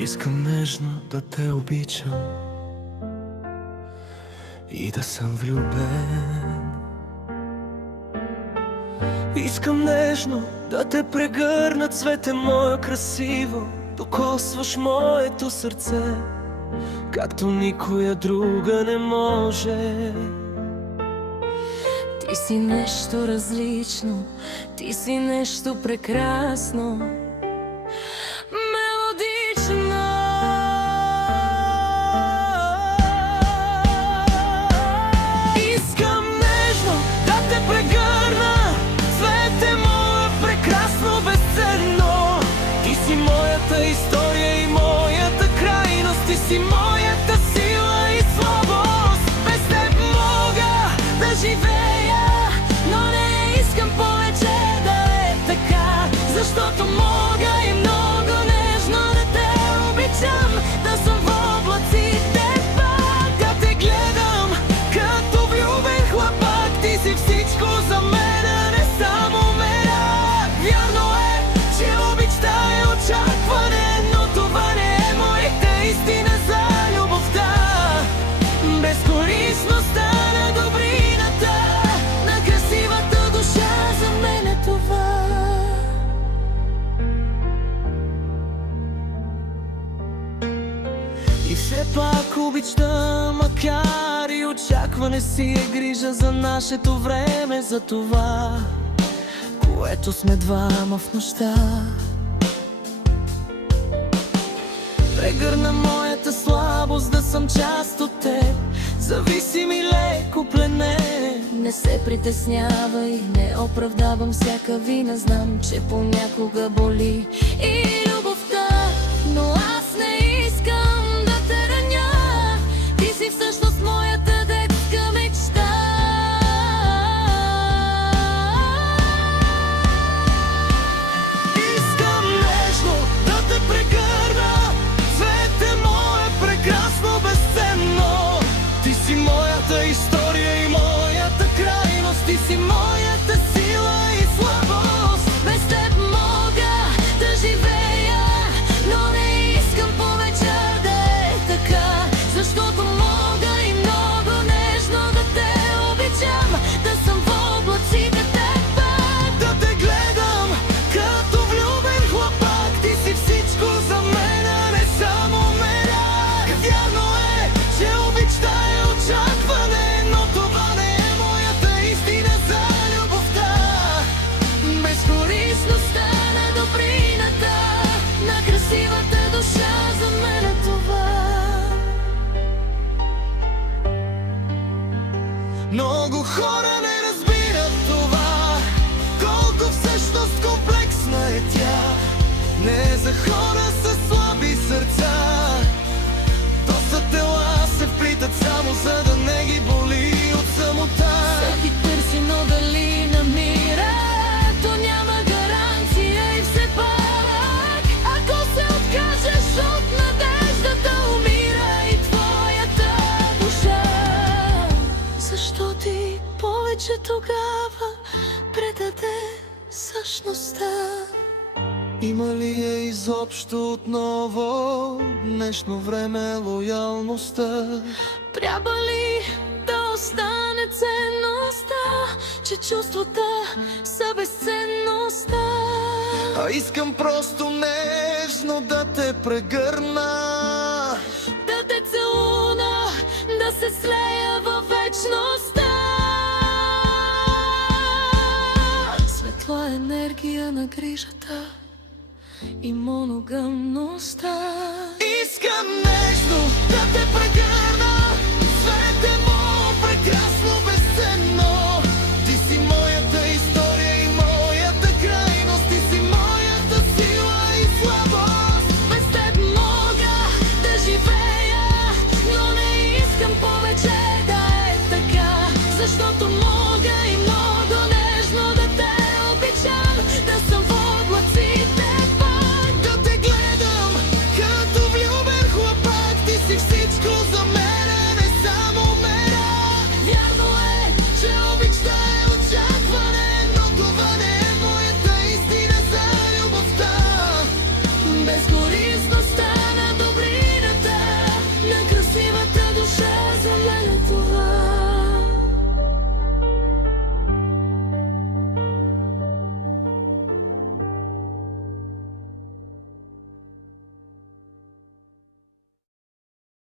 Искам нежно да те обичам и да съм влюбен. Искам нежно да те прегърна, цвете мое красиво, докосваш моето сърце, както никоя друга не може. Ти си нещо различно, ти си нещо прекрасно, мелодично. Искам нежно да те прегърна, цвете мое прекрасно, безценно. Ти си моята история и моята крайност, ти си моята сила и слабост. Без теб мога да живея, но не искам повече да е така, защото мога и много нежно да те обичам, да съм в облаците пак, да те гледам като влюбен хлапак. Ти си всичко за мен, а не само мерак. Вярно е, че обичта е очакване, но това не е моята истина за любовта. Безкорисността на добрината, на красивата душа, за мен е това. И все пак обичта, макар и очакване, си е грижа за нашето време, за това, което сме двама в нощта. Прегърна моята слабост, да съм част от теб, зависим и леко пленен. Не се притеснявай, не оправдавам всяка вина, знам, че понякога боли и любовта, но аз не искам да те раня. Ти си всъщност моята детска мечта. Искам нежно да те прегърна, цвете мое прекрасно, безценно. Ти си моята история и моята крайност, ти си моята сила и слабост. Без теб мога да живея, но не искам повече да е така, защото мога и много нежно да те обичам, да съм в облаците пак, Да те гледам като влюбен хлапак. Ти си всичко за мен, а не само мерак. Вярно е, че обичта е очакване, но това не е моята истина за любовта. безкорисността на добрината, на красивата душа, за мен е това. Много хора не разбират това, колко всъщност комплексна е тя. Не е за хора с слаби сърца, доста тела се вплитат само за да не ги боли от самота. Всеки търси, но дали намира, то няма гаранция и все пак, ако се откажеш от надеждата, умира и твоята душа. Защо ти повече тогава предаде същността? Има ли е изобщо отново днешно време лоялността? Трябва ли да остане ценността, че чувствата са безценността? А искам просто нежно да те прегърна, Да те целуна, да се слея във вечността. Светла енергия на грижата и моногамността. искам нежно да те прегърна.